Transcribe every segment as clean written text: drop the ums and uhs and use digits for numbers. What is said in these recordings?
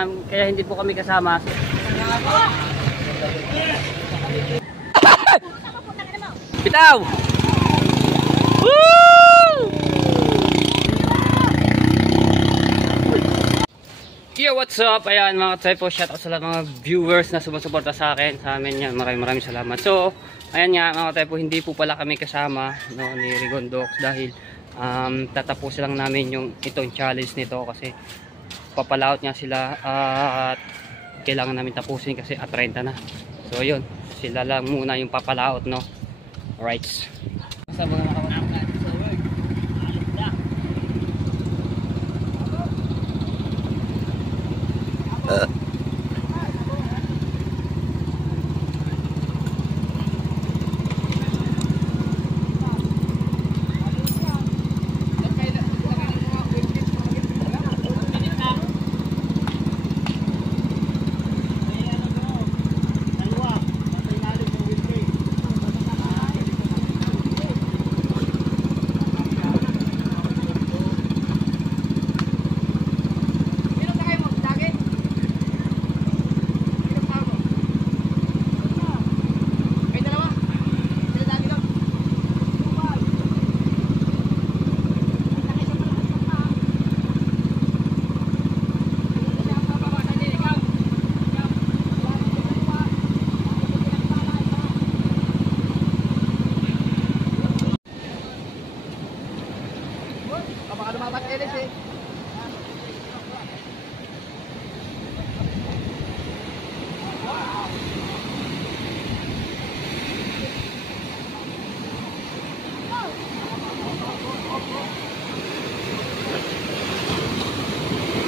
Kaya hindi po kami kasama. Bitaw! Woo! Yo, what's up? Ayan mga ka-typo, shoutout sa lahat mga viewers na sumusuporta sa akin, sa amin yan. Maraming salamat. So, ayan nga mga ka-typo, hindi po pala kami kasama no, ni Rigondox dahil tatapusin lang namin yung itong challenge nito kasi papalaot nga sila at kailangan namin tapusin kasi at 30 na. So, yun. Sila lang muna yung papalaot, no? Alright.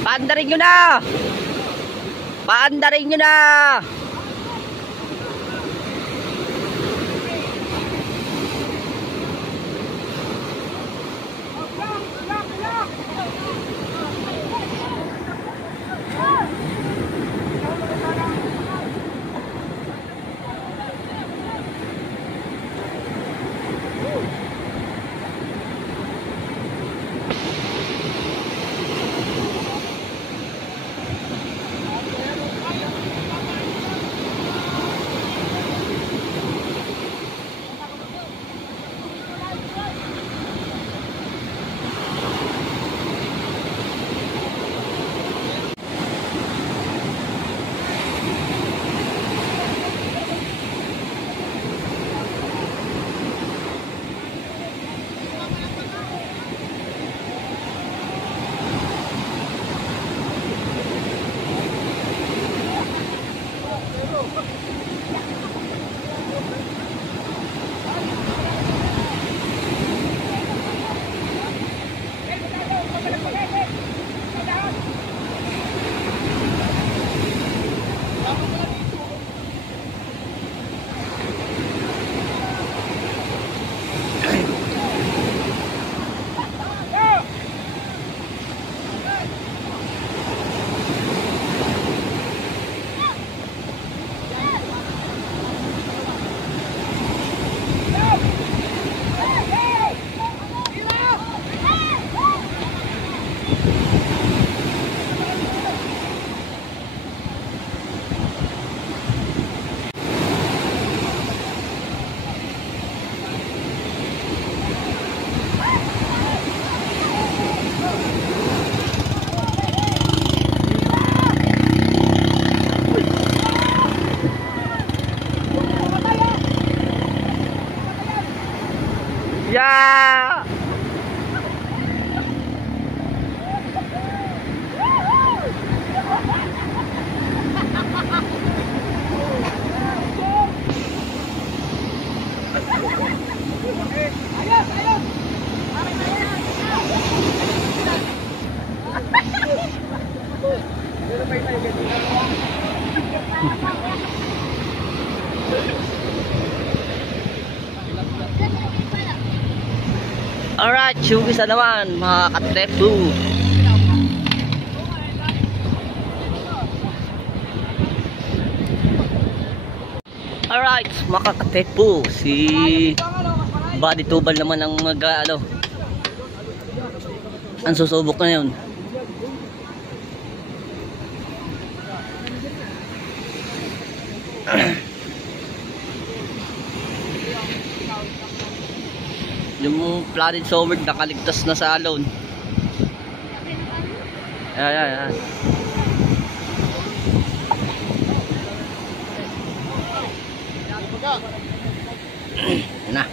Paandarin nyo na! Paandarin nyo na! Yeah! Alright, isa naman mga ka-typo. Alright, mga ka-typo, si Body Tubal naman ang ang susubok na yun. Yung Planet Sower nakaligtas na sa alon. Ayan. Yan na.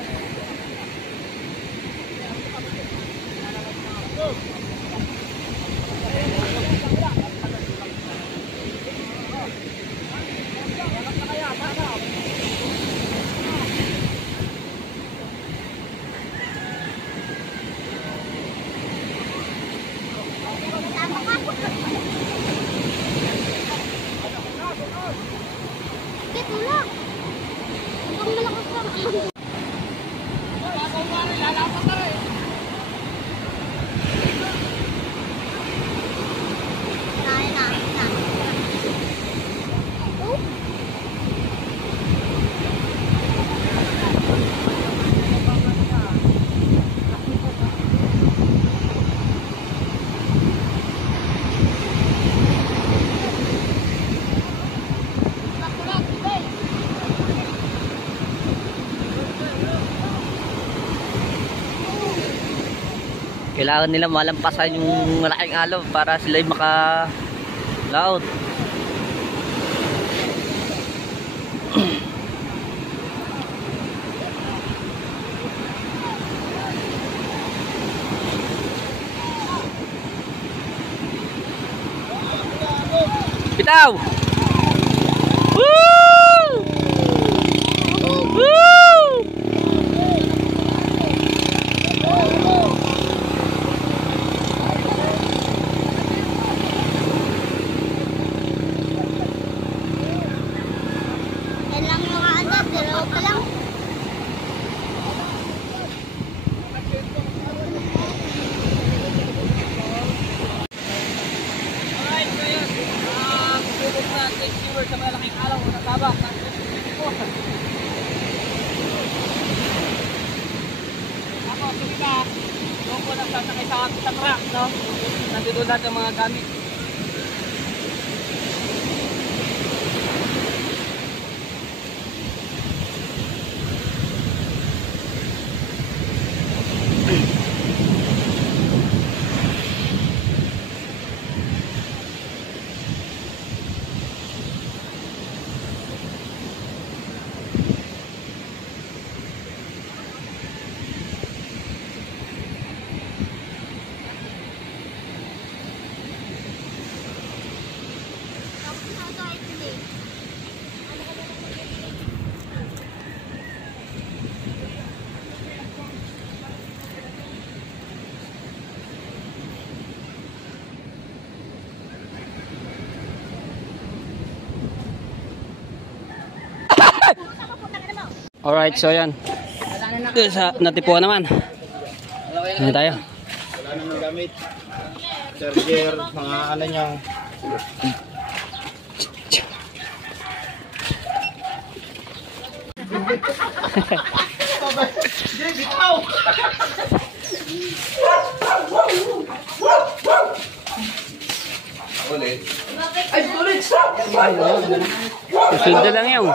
Kailangan nila malampasan yung malaking alon para sila makalaot. Bitaw! Woo! Woo! Sa malaking alaw, natabak. Ako, sumita. Doon ko nagsasakay sa truck, no? Nandito lahat ang mga gamit. Alright, so yan. Sa natipuan naman. Ano tayo? Wala naman gamit. Charger, mga ano niyang. Ulit. Ay, ulit! Susunod lang yun.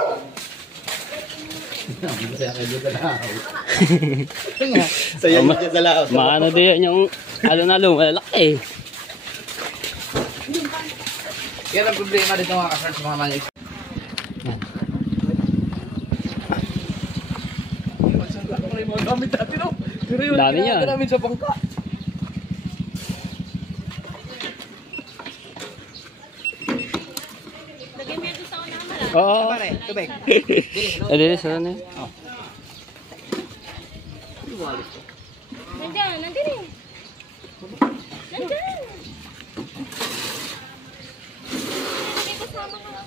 Saya niya sa laos. Maano din yung alon-alon, malalaki eh. Yan ang problema dito mga kasards, mga mali. Dami niya. Namin sa bangka. Oo. Tubig. Adilis, ano yun? Nandiyan eh. Nandiyan. May kasama ka lang.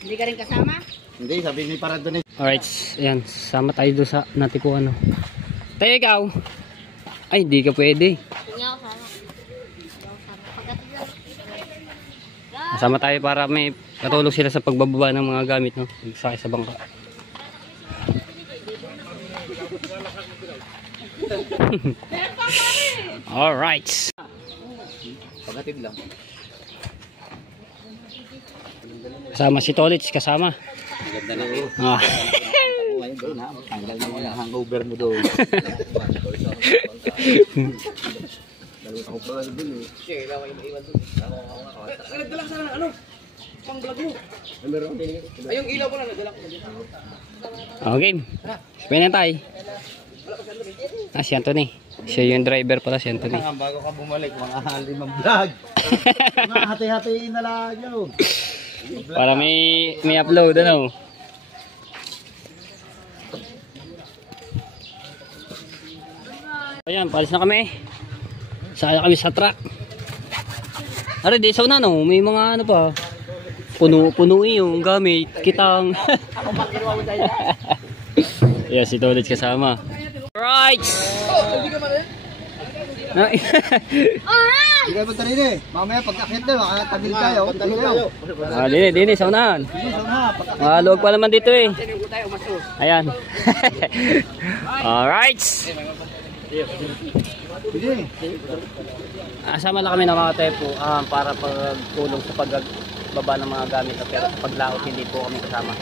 Hindi ka rin kasama? Hindi, sabi ni para doon. Alright, ayan. Sama tayo doon sa natipuan. No? Tayo ikaw. Ay, hindi ka pwede. Hindi ako sama. Sama tayo para may katulong sila sa pagbababa ng mga gamit, no? Sakay sa bangka. Alright. Hatid lang. Kasama si Tolits, kasama. Ganda na kayo. Ah. Ngayon doon ha, tanggal mo yung hangover mo doon. Ako pala doon eh. Siya, kailangan kayo maiwan doon. Nagdala sana ng ano? Pang vlog mo. Ay, yung ilaw ko lang, nagdala ko. Okay. Pwede na tayo. Ah, si Anthony. Siya yung driver pala, si Anthony. Bago ka bumalik, mga 5 vlog. Mga hati-hati na lang yun. Para may upload, ano? Ayan, paalis na kami. Saan kami sa truck. Are, di sa una, no? May mga ano pa. Puno-punuin yung gamit. Kitang. Yeah, si Tolits kasama. Right! Alright! Hindi kayo punta rin eh. Mamaya pagkakit na, makatabil tayo. Ah, dini, sa unahan. Loob pa naman dito eh. Ayan. Alright! Asama lang kami ng mga tepo para pagtulong sa pagbaba ng mga gamit pero sa paglaot hindi po kami kasama.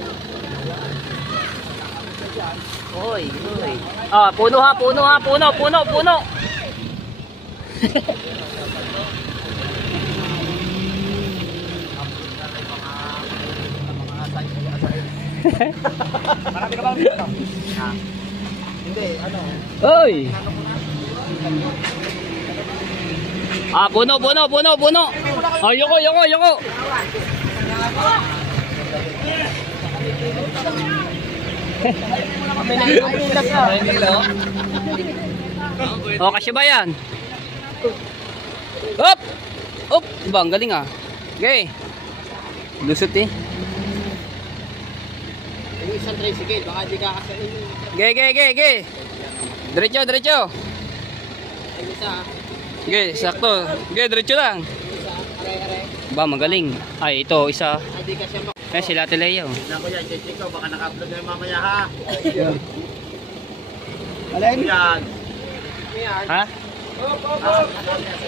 Hoy, hoy. Ah, puno. Marami ka bang dito? Hindi, ano? Hoy! Ah, puno. Oh, yoko. Oh, kasi ba yan? Up! Up! Diba, ang galing ah. Okay. Lusot eh. Yung isang tricycle, baka di ka kasi. Ge. Diretso. Ge, sakto. Ge, diretso lang. Ba, magaling. Ay, ito, isa. Hindi ka siya Eh, sila Teleo. Naku yan, check ko, baka naka-upload na yung mamaya ha. Alin? Yan. Ha?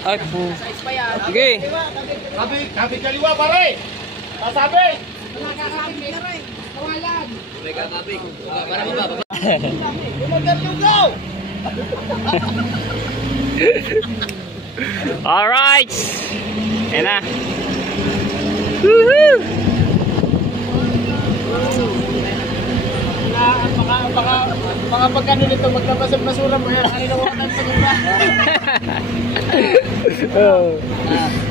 Ay, po. Sige. Sabi kaliwa pare! Sabi! Para mo ba? Alright. Ayan na. Woohoo! Mga pagkano nito, maglabas ang basura mo yan. Ano naman ang basura?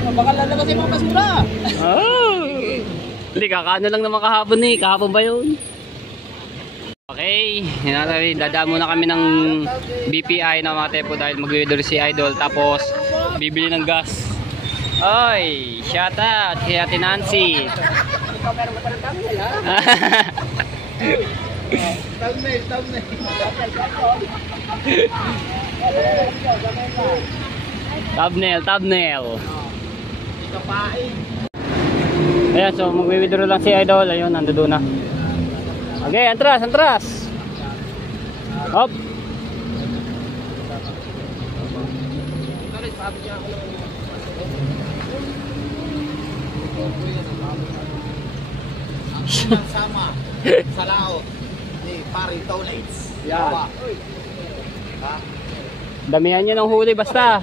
Baka lalabas yung mga basura. Oh. Hindi, kakaano lang naman kahapon eh. Kahapon ba yun? Okay. Dadaan muna kami ng BPI na mga tepo dahil mag-withdraw si Idol. Tapos, bibili ng gas. Oy, shout out kay Ate Nancy. Thumbnail. Ayan, so mag-withdraw lang si Idol. Ayun, nando doon na. Okay, antras. Hop. Sama sa laot ni Pari Tolits. Yan. Damihan nyo ng huli basta.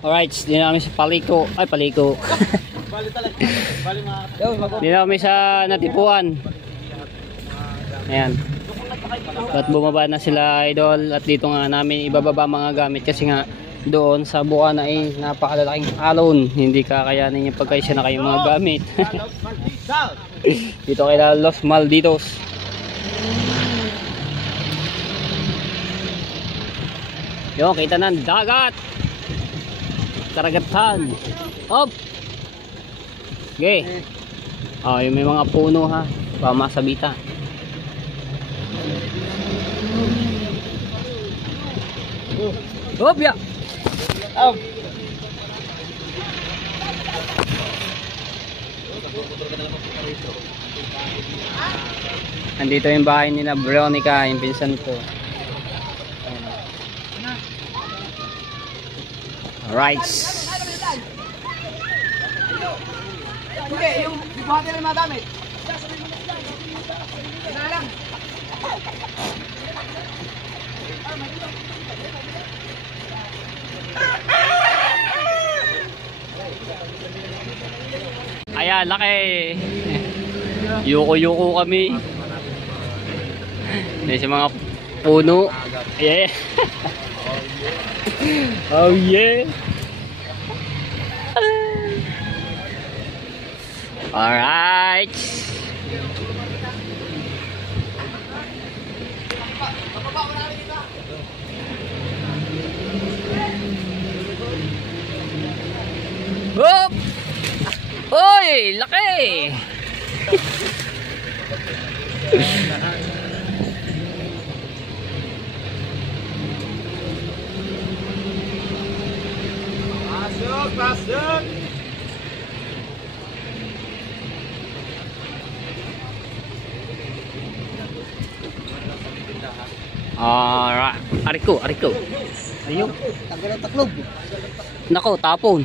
Alright, di na kami sa Paliko. Ay, Paliko. Di na kami sa Natipuan. Ayan. At bumaba na sila Idol. At dito nga namin ibababa mga gamit. Kasi nga doon sa Buana ay napakalaking alon. Hindi kakayanin yung pagkaisya na kayong mga gamit. Dito kay Los Malditos. Yun, kita na dagat. Karagatan. Hop. Okay. Oh, yung may mga puno ha. Baka masabitan. Hop, ya. Andito yung bahay nila Veronica, yung pinsan ko. Alright. Hindi, yung buhati na yung mga gamit. Lang. Ayan, laki. Yuko-yuko kami. Yan sa mga puno. Yeah. Oh yeah. Alright. Hop! Oy, laki! Pasok, pasok. Alright. Ariko. Ayun. Tanggal ang taklob. Nako, tapon.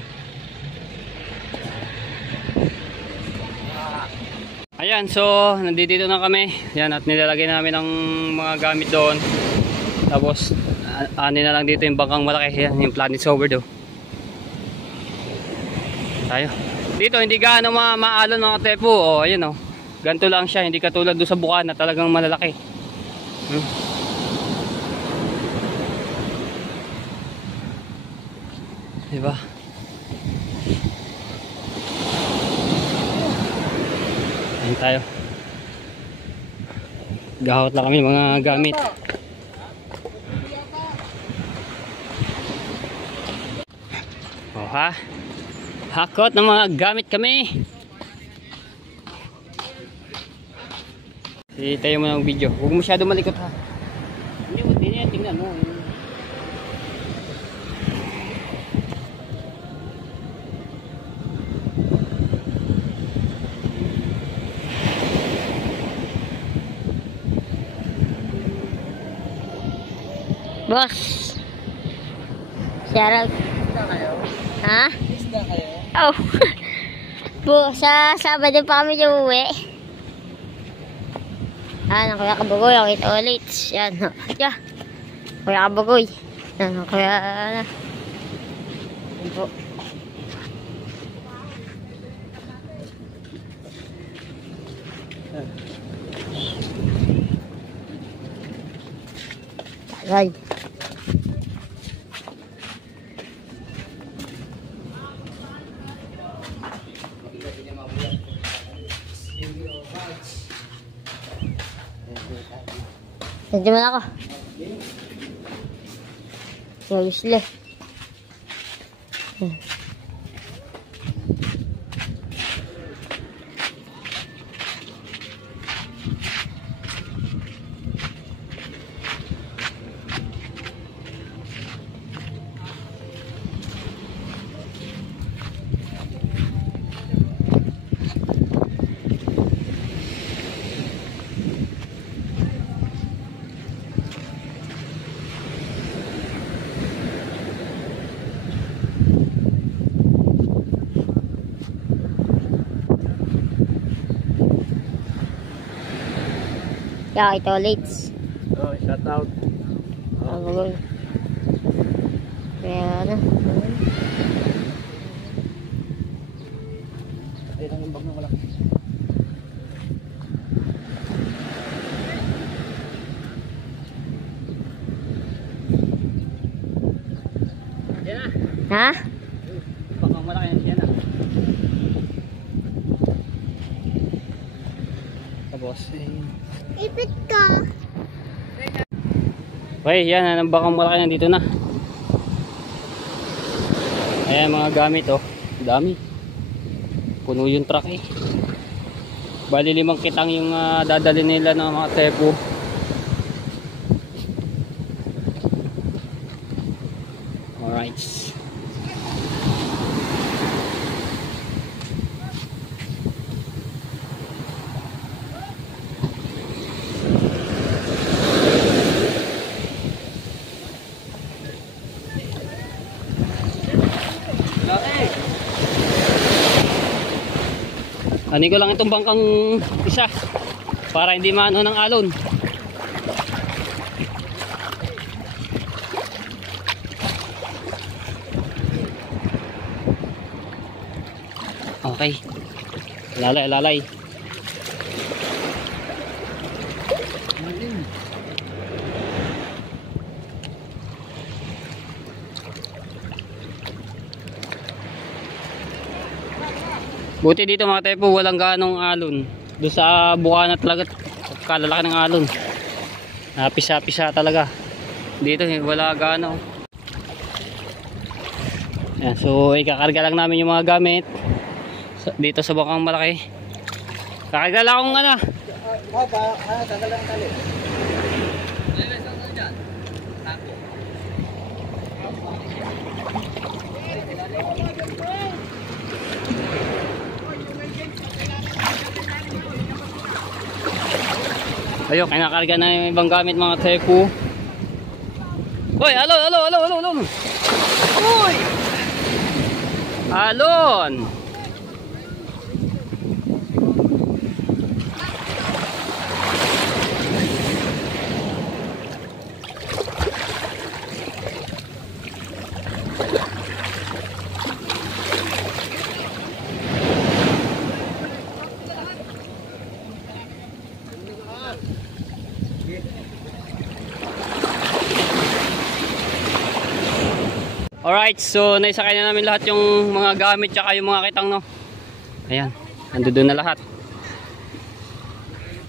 Ayan, so nandito na kami. Yan, at nilalagay namin ang mga gamit doon. Tapos ani na lang dito yung bangkang malaki. Yan, yung planet over do. Tayo. Dito hindi gaano maalon mga tepo. Oh, ayun oh. Ganito lang siya, hindi katulad doon sa Bukana na talagang malalaki. Diba? Ayan tayo. Gahot lang kami mga gamit. Oh ha? Hakot ng mga gamit kami. Tayo mo ng video. Huwag masyado malikot ha. Hindi na yan. Tingnan mo. Boss. Sarap. Ha? Isda kayo? Oh. Sa Sabado pa kami uuwi. Yan, Kuya Kabugoy. Kita ulit. Yan. Yeah. Kuya Kabugoy. Yan, Kuya... Yan po. Tagay. Nandiyan mo na ako. Usually. Yeah, ito ulit. Oh, shout out. Kabugoy. Kaya ano. Ay, lang yung bag na wala. Yan na. Ha? Baka malaki yan na. Tapos Ipit ka. okay, yan. Ang bakang malaki nandito na. Ayan mga gamit oh. Dami. Puno yung truck eh. Bali 5 kitang yung dadali nila ng mga tepo. Alright. Ani ko lang itong bangkang isa para hindi maano ng alon. Okay. Lalay, lalay. Buti dito mga tepo walang ganong alon. Doon sa Bukana talaga kalalaki ng alon. Napisa-pisa talaga. Dito wala gano. Yan, so ikakarga lang namin yung mga gamit dito sa bangkang malaki. Kakarga lang akong ano. Tagal lang tali. Ayun, kinakarga na yung ibang gamit mga tepo. Hoy, alon, alon, alon, alon, alon. Hoy! Alon! Alright, so naisakay na namin lahat yung mga gamit tsaka yung mga kitang, no. Ayan, nandoon na lahat.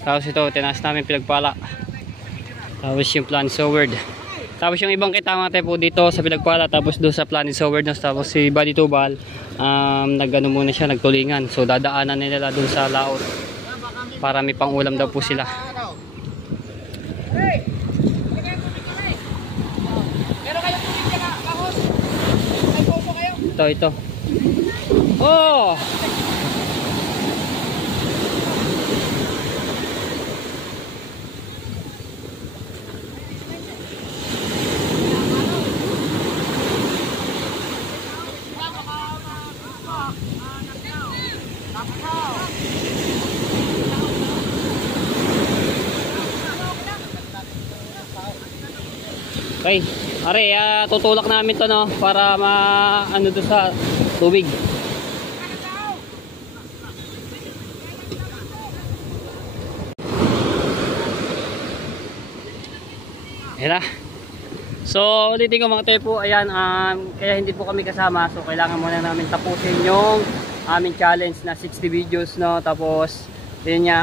Tapos ito, tinaas namin pinagpala. Tapos yung Planet Soward. Tapos yung ibang kita mga tepo dito sa pinagpala. Tapos doon sa Planet Soward, no. Tapos si Buddy Tubal, nagano muna siya, nagtulingan. So dadaanan nila doon sa laot para may pang ulam daw po sila. Ito. Oh! Okay, are, tutulak namin to, no, para ano doon sa tubig. Ayan na. So ulitin ko mga tepo, ayan, kaya hindi po kami kasama. So kailangan muna namin tapusin yung aming challenge na 60 videos, no. Tapos yun nga,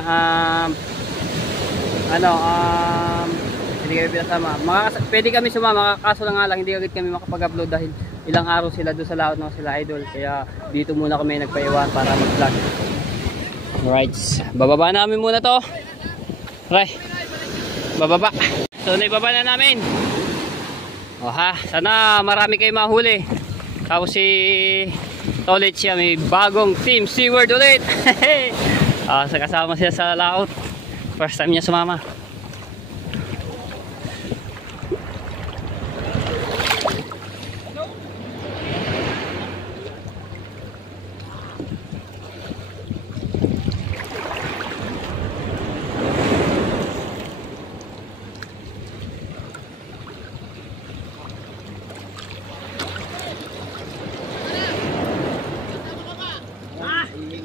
hindi kami pinasama. Pwede kami sumama, kaso lang nga lang hindi agad kami makapag-upload dahil ilang araw sila doon sa laot, no, sila idol. Kaya dito muna kami nagpaiwan para mag-vlog. Alright, bababa namin muna to. Right, bababa. So naibaba na namin. Sana marami kayo mahuli. Tapos si Tolit siya, may bagong team Seaward ulit. Sa kasama siya sa laot. First time niya sumama.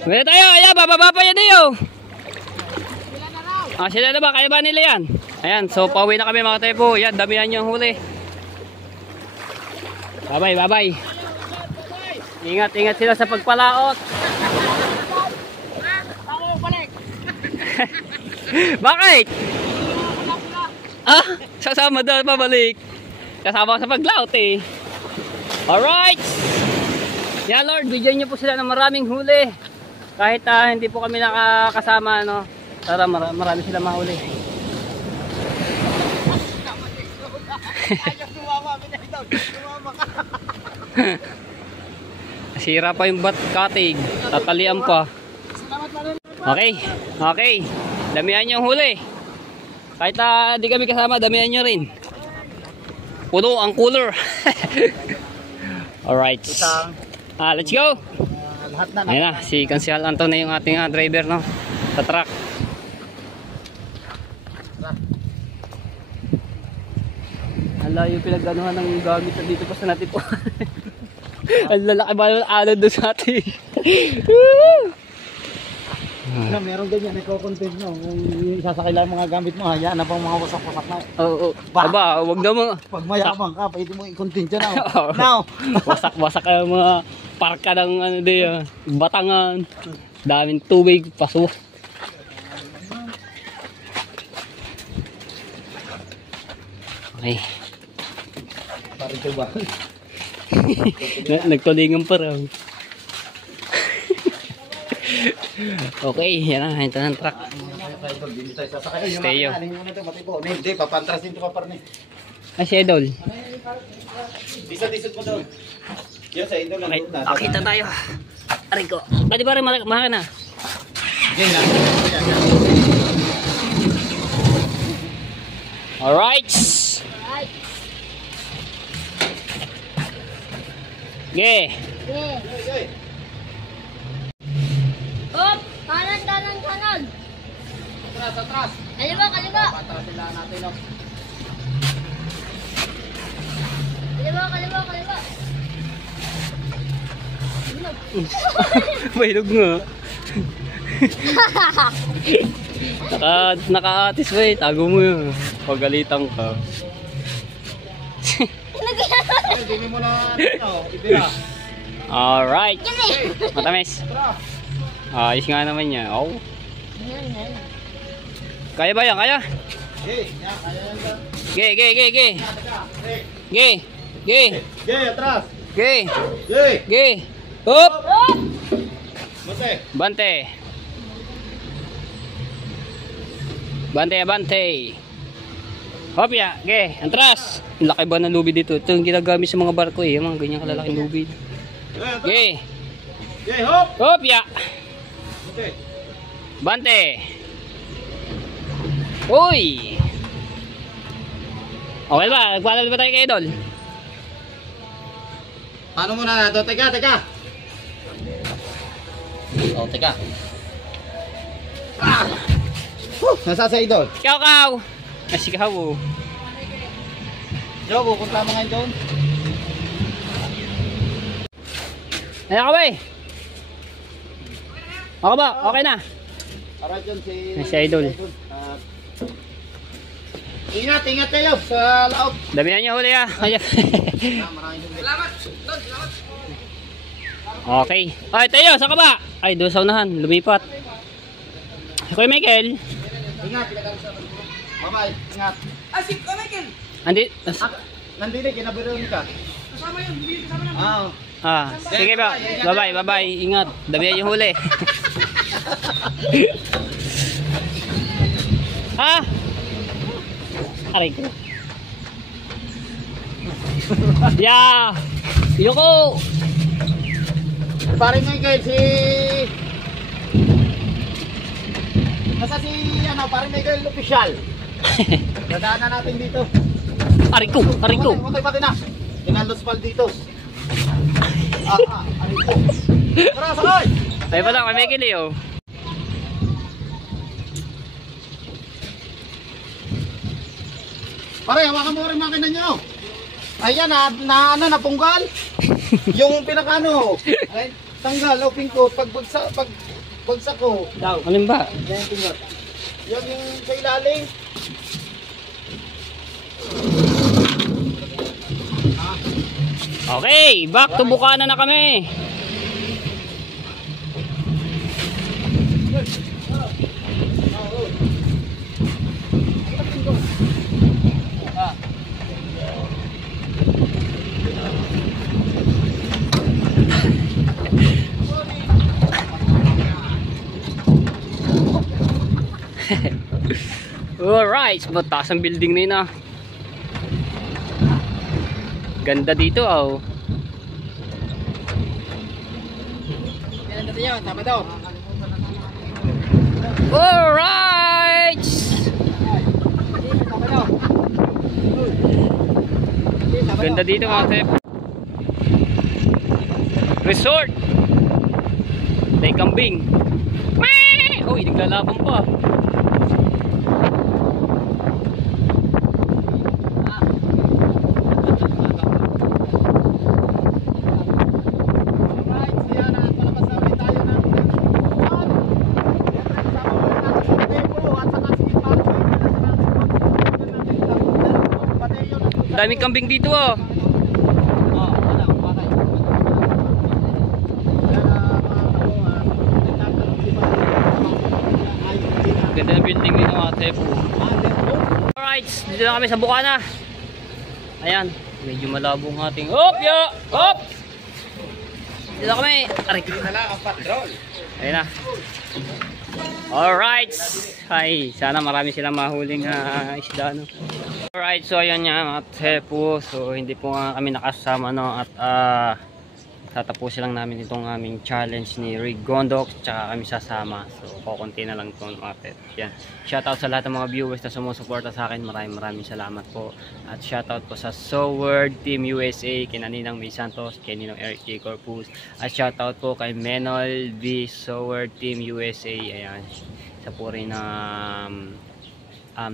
Pwede tayo, ayan, bababa pa yan tayo. Sila na ba? Kaya ba nila yan? Ayan, so pauwi na kami mga tepo. Ayan, damihan yung huli. Bye bye. Ingat sila sa pagpalaot. Bakit? Sasama daw pabalik. Kasama sa paglaot eh. Alright. Yan Lord, bigyan niyo po sila ng maraming huli. Kahit hindi po kami nakakasama, no, tara marami sila mahuli. Sira pa yung bat katig, tatalian pa. Okay, okay. Damihan yung huli. Kahit di kami kasama, damihan nyo rin. Puno ang cooler. Alright. Let's go. Lahat na. Ayan na, si Kansihal Anton na yung ating driver, no, sa truck. Ang layo pinagganuhan ng gamit na dito pa sa natin po. Ang lalaki ba ng alad doon sa atin. Meron ganyan, nagko-content no. Kung sasakay lang mga gamit mo, hayaan na pang mga wasak-wasak na. Oo. Aba, wag naman. Pag mayabang ka, pwede mo i-content yan now. Now. Wasak-wasak ang mga parka ng ano diyan, Batangan. Daming tubig, paso. Okay. Parang ito ba? Nagtulingan pa raw. Okay, yan na, ito ng truck. Stay yo. Hindi, papantrasin ito pa parang. Si Idol. Disat-disat mo doon. Yan sa Idol lang. Okay, pakita tayo. Aray ko. Pwede ba rin mahaka na? Yan na. Alright. Okay. Okay. Hop! Kanan, kanan, kanan! Atras, atras. Kaliwa, kaliwa! Patrasin lang natin, no? Kaliwa, kaliwa, kaliwa! Mahinog nga. Naka-atis ba eh. Tago mo yun. Pagalitan ka. Hindi mo na, ibira. Alright. Matamis. Ayos nga naman niya. Oh. Kaya ba yan? Kaya? Ge, ge, ge, ge. Ge, ge. Ge, atras. Ge. Ge. Ge. Hop. Bante. Bante. Bante, bante. Hop ya. Ge. Antras. Laki ba ng lubid dito? Ito yung ginagamit sa mga barko eh. Yung mga ganyan kalalaking lubid. Ge. Ge, hop. Hop ya. Okay. Bante. Uy. Okay ba? Nagpalal ba tayo kay Idol? Paano muna na ito? Teka, teka. Oh, teka. Ah! Nasa sa Idol? Ikaw, kaw. Nasikaw oh. Jo, pupunta mo ngayon doon. Ayan ka ba eh? Okay ba? Okay na? Para dyan Si Idol. Ingat, ingat kayo sa laot. Damihan niyo huli ah. Salamat. Salamat. Okay. Ay, tayo, saan ka ba? Ay, doon sa unahan. Lumipat. Kuya Michael. Ingat. Bye-bye. Ingat. Si Michael! Andi. Nandito, kinabiro ka. Kasama yun, hindi kasama naman. Sige ba? Bye-bye, bye-bye. Ingat. Damihan niyo huli. Ha? Aray ko. Yeah. Yoko. Pare Michael, nasa si, pare Michael official. Dadaanan natin dito. Aray ko, aray ko. Motoy pati na. Kinalos pal dito. Aray ko. Tara, sakay! Ay pala, may Michael eh oh. Pare, hawakan mo rin makina nyo. Ayan, napunggal. Yung pinakano. Ay, tanggal, open ko. Pagbagsak ko. Daw. Alin ba? Yan yung tingnan. Yan yung sa ilalim. Okay, back to Bukana na kami. Alright, mataas ang building na yun ah. Ganda dito oh. Yan natin yan, tama daw. Alright! Tama daw. Ganda dito mga tep. Resort. Day kambing. Uy, naglalaban pa. Daming kambing dito oh. Ganda ng building dito mga tepo. Alright, dito na kami sa Bukana. Ayan, medyo malabo ng ating hop, ya! Hop! Dito na kami. Aray ko. Ayan na. Alright. Hi, sana marami silang mahuling isda no. Alright, so ayan nga mga tepo. So hindi po nga kami nakasama no at tatapusin lang namin itong aming challenge ni Rigondox tsaka kami sasama. So kukunti na lang itong mga tepo. Yan. Shoutout sa lahat ng mga viewers na sumusuporta sa akin. Maraming salamat po. At shoutout po sa Soword Team USA, kina Ninang May Santos, kay Ninong Eric J. Corpus. At shoutout po kay Menol V. Soword Team USA. Ayan. Isa po rin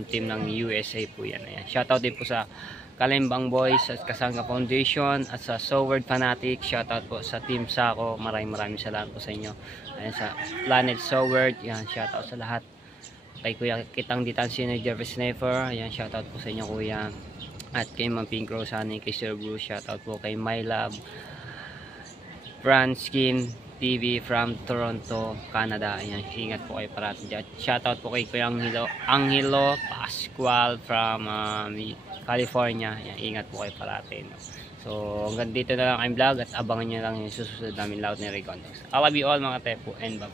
team ng USA po yan. Ayan. Shoutout din po sa Kalimbang Boys at Kasanga Foundation at sa Soword Fanatic. Shoutout po sa Team Sako. Maraming salamat po sa inyo. Ayan, sa Planet Soword. Yan, shoutout sa lahat. Kay Kuya Kitang Ditan Sino Jeffrey Sniper. Ayan, shoutout po sa inyo kuya. At kay Ma'am Pink Rosani, kay Sir Bruce. Shoutout po kay My Love Brand Skin TV from Toronto, Canada. Ayan, ingat po kayo parati dyan. Shoutout po kay Kuya Angelo Pascual from California. Ayan, ingat po kayo parati. No? So, hanggang dito na lang ang vlog at abangan nyo lang yung susunod namin laut ni Rigondox. I love you all mga tepo and bye bye.